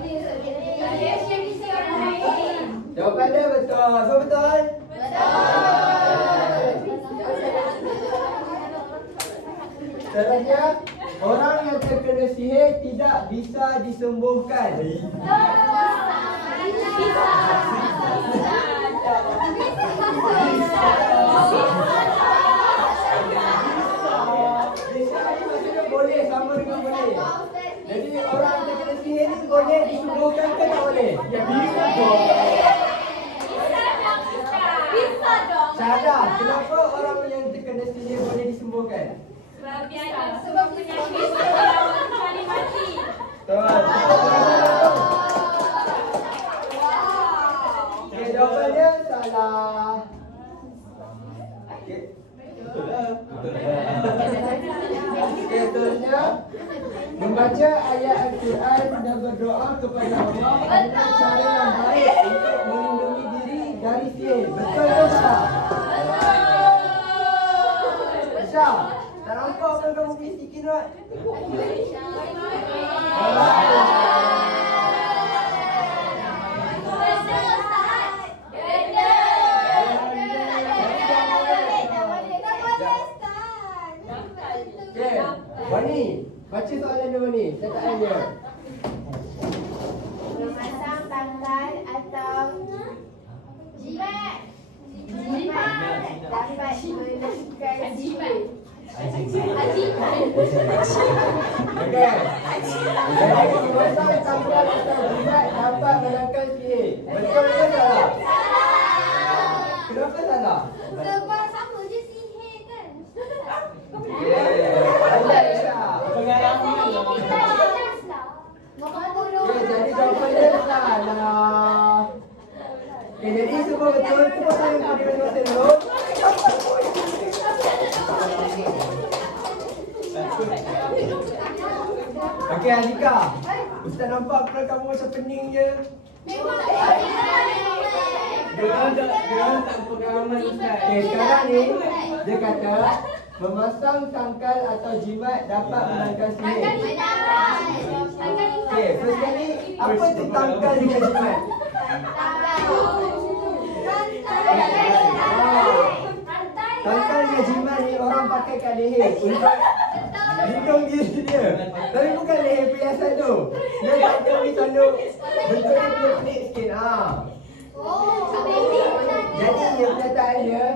Jawapan dia betul. So betul? Seterusnya, orang yang terkena sihir tidak bisa disembuhkan. Maksudnya boleh, sama dengan boleh. Jadi orang yang terkena sihir ni boleh disembuhkan ke tak boleh? Ya bisa dong. Syahada, kenapa orang yang terkena sihir boleh disembuhkan? Sebab penyakit orang cari mati. Okey, jawapannya salah. Okey. Betul lah. Okey, seterusnya membaca ayat Al-Quran dan berdoa kepada Allah adalah cara yang baik untuk melindungi diri dari sihir. Betul ke Syah? Syah, tak nampak pun kamu punya sticky note. Okey, Wani, baca soalan dia Wani. Cakap dia. memasang tanggal atau jimat dapat menangkan sihir. Okey. Jadi memasang tanggal atau jimat dapat menangkan sihir. Betul ke salah? Kenapa salah? Sebab sama je sihir kan. Pandai Syah. Okey, jadi jawapan dia salah. Okey, jadi semua betul. Tepuk tangan kepada masing-masing dulu. Okey, Alika. Ustaz nampak kalau kamu macam pening je. Dia tak pengalaman Ustaz. Okey, sekarang ni dia kata memasang tangkal atau jimat dapat menangkan sihir. Okey, first kali apa tu tangkal dengan jimat? Tangkal dengan jimat ni orang pakai kat leher untuk lindung diri dia. Tapi bukan leher perhiasan tu. Dia pakai di tanduk. Bentuknya pelik-pelik sikit. Jadi yang pernyataan dia,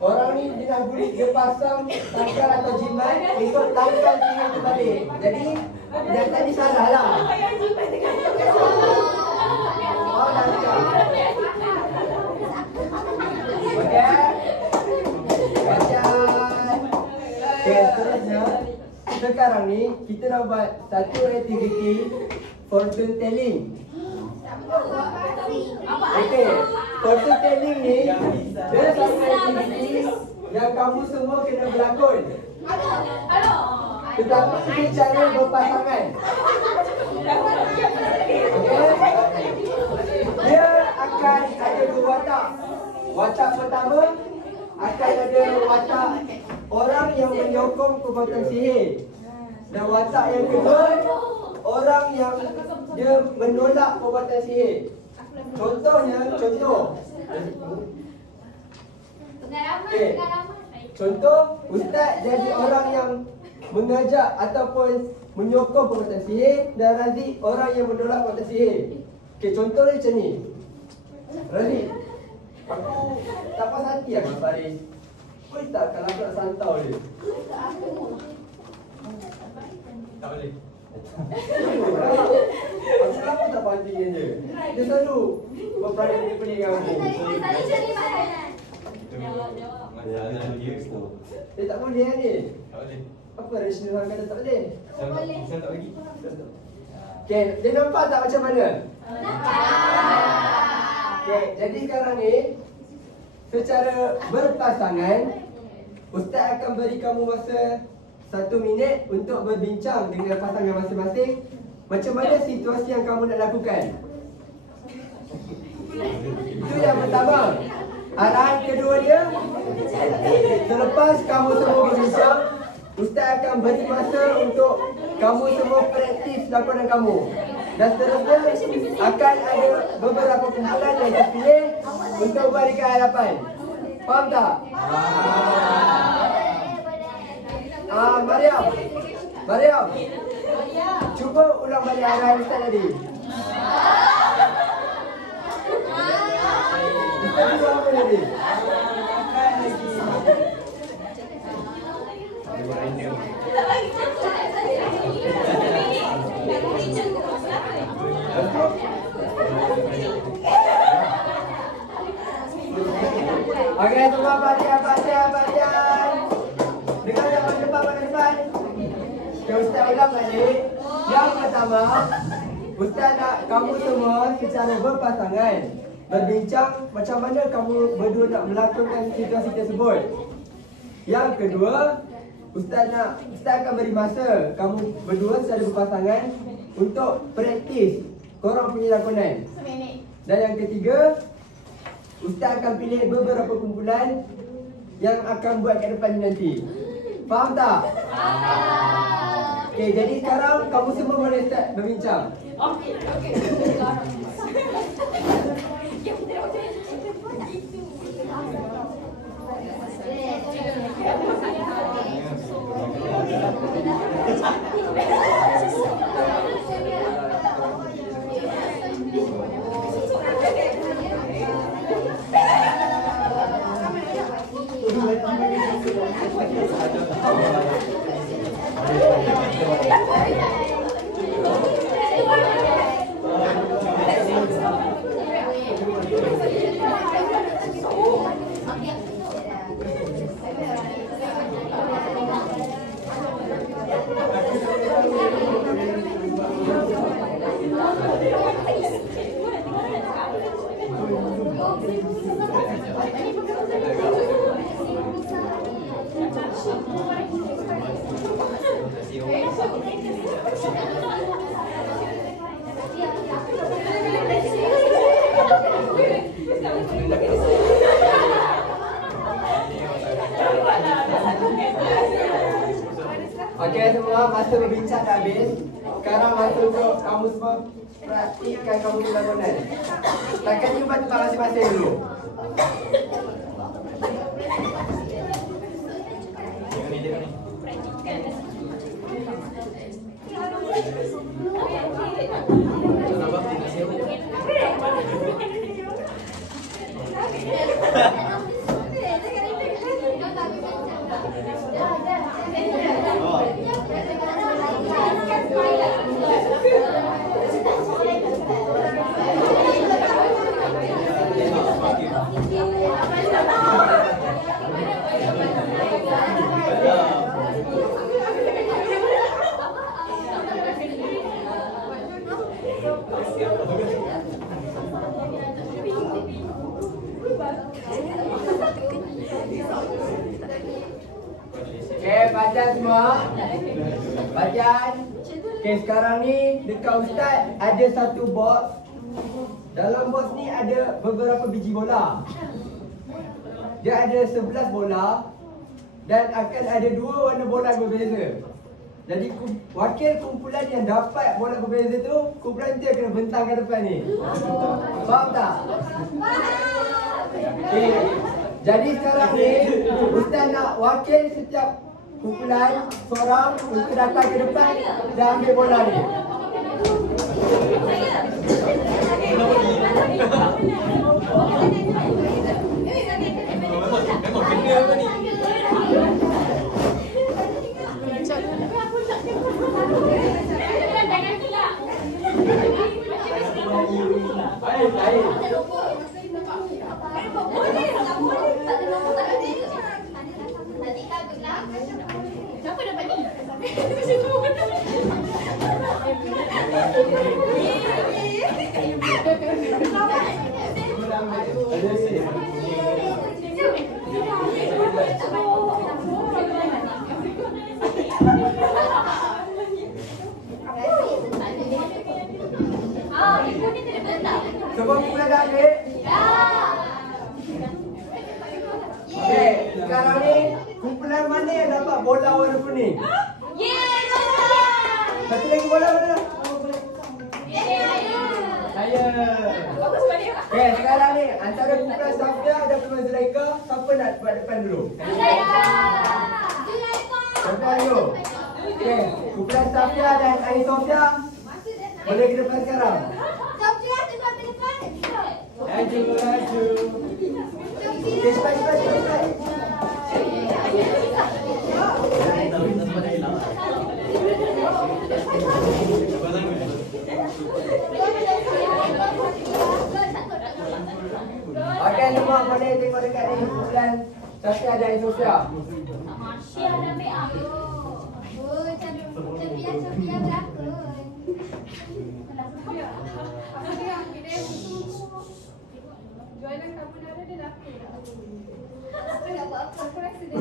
orang ni dia nak gulit, dia pasang tangkal atau jimat ikut tangkal sihir tu balik. Jadi pernyataan ni salah lah. Oh, dah cakap. Okey. Baca. Okey, seterusnya. Sekarang ni kita nak buat satu aktiviti fortune telling. Okey, fortune telling ni dia satu aktiviti yang kamu semua kena berlakon. Tetapi ini cara berpasangan. Okey. Dia akan ada dua watak. Watak pertama akan ada watak orang yang menyokong perbuatan sihir. Dan watak yang kedua orang yang dia menolak perbuatan sihir. Contohnya, Contoh, ustaz jadi orang yang mengajak ataupun menyokong perbuatan sihir dan Razik orang yang menolak perbuatan sihir. Okey, contohnya macam ni. Razik, aku tak puas hati lah dengan Faris. Boleh tak kalau aku nak santau dia? Tak boleh. Aku kenapa tak puas hati dengan dia? Dia selalu berperangai pelik-pelik dengan aku. Masalah dia tu. Dia tak boleh kan ni? Tak boleh. Apa rasional orang kata tak boleh? Saya tak bagi. Okey, dia nampak tak macam mana? Okey, jadi sekarang ni secara berpasangan Ustaz akan beri kamu masa 1 minit untuk berbincang dengan pasangan masing-masing. Macam mana situasi yang kamu nak lakukan? Itu yang pertama. Arahan kedua dia, selepas kamu semua berbincang, Ustaz akan beri masa untuk kamu semua praktis lakonan kamu. Dan seterusnya akan ada beberapa kumpulan yang terpilih untuk memberikan harapan. Faham tak? Mariam, cuba ulang balik arahan Ustaz tadi. Ustaz ulang apa tadi? Okey, semua Fatihan. Dengar pada depan. Okay, Ustaz ulang balik. Yang pertama, Ustaz nak kamu semua secara berpasangan berbincang macam mana kamu berdua nak melakukan situasi tersebut. Yang kedua, Ustaz akan beri masa kamu berdua secara berpasangan untuk praktis korang punya lakonan. Dan yang ketiga, Ustaz akan pilih beberapa kumpulan yang akan buat kat depan nanti. Faham tak? Okey, jadi sekarang kamu semua boleh start berbincang. Okey. Okey semua, masa berbincang dah habis. Sekarang masa untuk kamu semua praktikkan kamu punya lakonan. Takkan jumpa tempat masing-masing dulu. Okey, bacaan semua. Bacaan. Okey, sekarang ni dekat Ustaz ada satu box. Dalam box ni ada beberapa biji bola. Dia ada 11 bola dan akan ada 2 warna bola berbeza. Jadi wakil kumpulan yang dapat bola berbeza tu, kumpulan dia kena bentang ke depan ni. Faham tak? Okay. Jadi sekarang ni Ustaz nak wakil setiap kumpulan seorang untuk datang ke depan dan ambil bola ni. Memang kena apa ni? Baik, baik. Siapa dapat ni? Semua kumpulan dah ambil? Okey, sekarang ni kumpulan mana yang dapat bola warna kuning? Satu lagi bola mana? Saya. Okey, sekarang ni antara kumpulan Safia dan kumpulan Zulaika, siapa nak buat depan dulu? Safia dulu. Okey, kumpulan Safia dan Ain Sofia boleh ke depan sekarang? Laju, laju. Okey, cepat, cepat, cepat. Okey, semua boleh tengok dekat ni kumpulan Safia dan Ain Sofia. Jualan carbonara dia laku tak? Aku nak buat apa? Aku rasa dia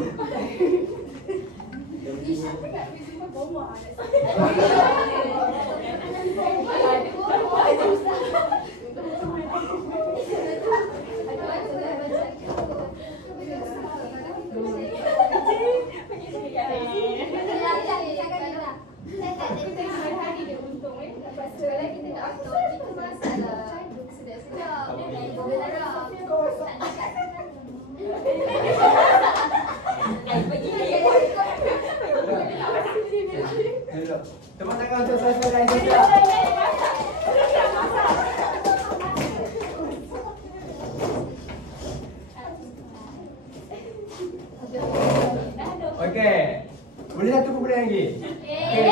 Isha pun nak pergi jumpa bomba. Tepuk tangan untuk Safia dan Ain Sofia. Okey. Boleh satu kumpulan lagi? Okey.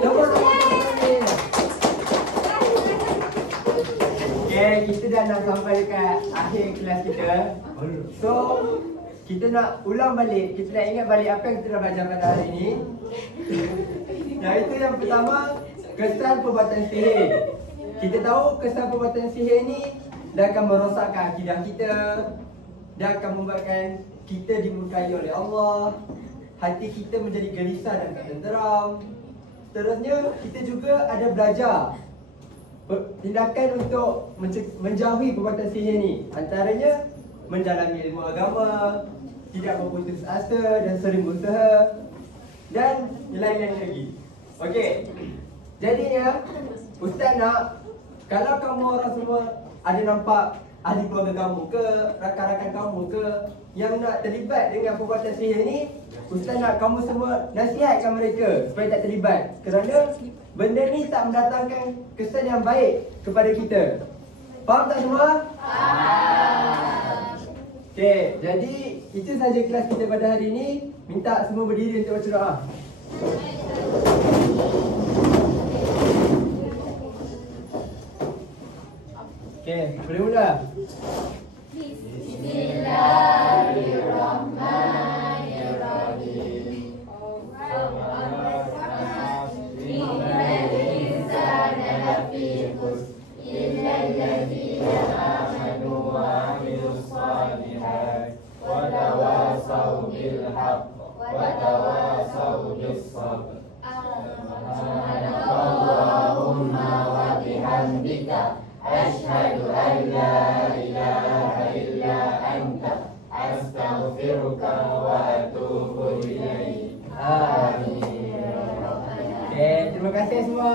Dua orang mereka. Okay, kita dah nak sampai dekat akhir kelas kita. So, kita nak ulang balik, kita nak ingat balik apa yang kita dah belajar pada hari ini. Iaitu yang pertama, kesan perbuatan sihir. Kita tahu kesan perbuatan sihir ni dia akan merosakkan akidah kita. Dia akan membuatkan kita dimurkai oleh Allah. Hati kita menjadi gelisah dan tak tenteram. Seterusnya, kita juga ada belajar tindakan untuk menjauhi perbuatan sihir ni. Antaranya, mendalami ilmu agama, tidak berputus asa dan sering berusaha, dan lain-lain lagi. Okey, jadinya Ustaz nak, kalau kamu orang semua ada nampak ahli keluarga kamu ke, rakan-rakan kamu ke yang nak terlibat dengan perbuatan sihir ni, Ustaz nak kamu semua nasihatkan mereka supaya tak terlibat. Kerana benda ni tak mendatangkan kesan yang baik kepada kita. Faham tak semua? Okey, jadi itu saja kelas kita pada hari ini. Minta semua berdiri untuk baca doa. Okey, boleh mula? Terima kasih semua.